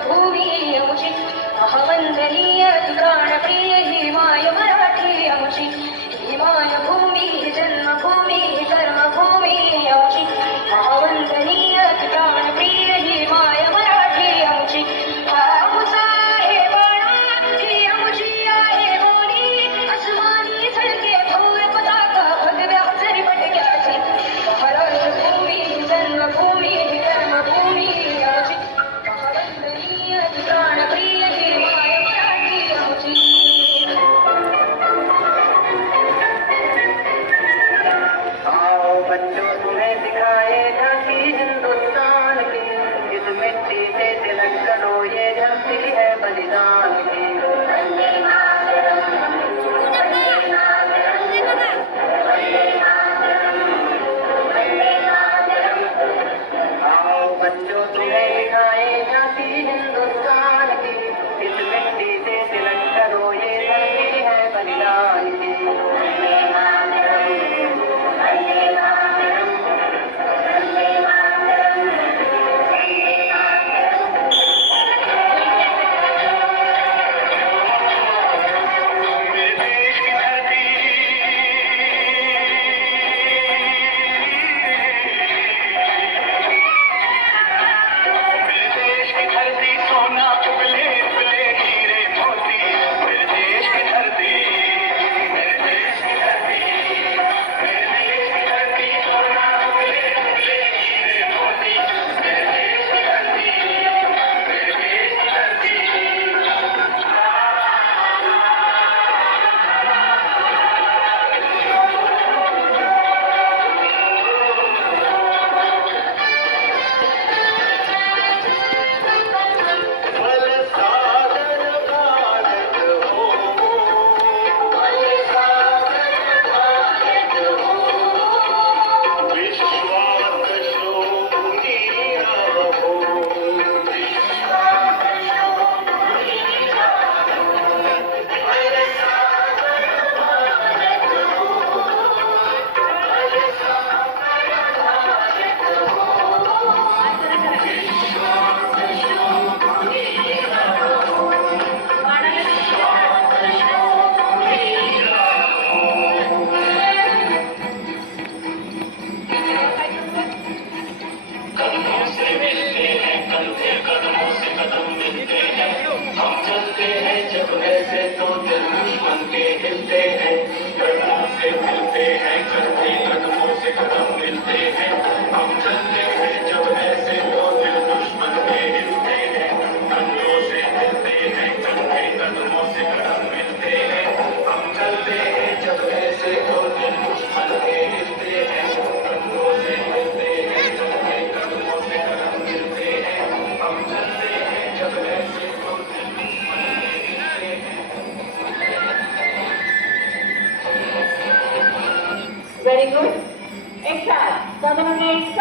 जन्मभूमी आमची महावंदनीय प्राणप्रिय ही माय मराठी आमची ही मायभूमी जन्मभूमी कर्मभूमी आमची महावंदनीय प्राणप्रिय ही माय मराठी आमची आमचा आहे बाळा ही आमची आहे बोली अस्मानी झळके थोर पताका भगव्या जरी पटक्याची महाराष्ट्रभूमी जन्मभूमी कर्मभूमी आमची महावंदनीय प्राणप्रिय ही माय मराठी आमची आओ बच्चों तुम्हें दिखाए झांकी हिंदुस्तान की इस मिट्टी से तिलक करो ये झांकी है बलिदान की आओ बच्चों तुम्हें दिखाए झांकी हिंदुस्तान की इस मिट्टी से तिलक करो ये झांकी है बलिदान की Very good. Excellent. So, the next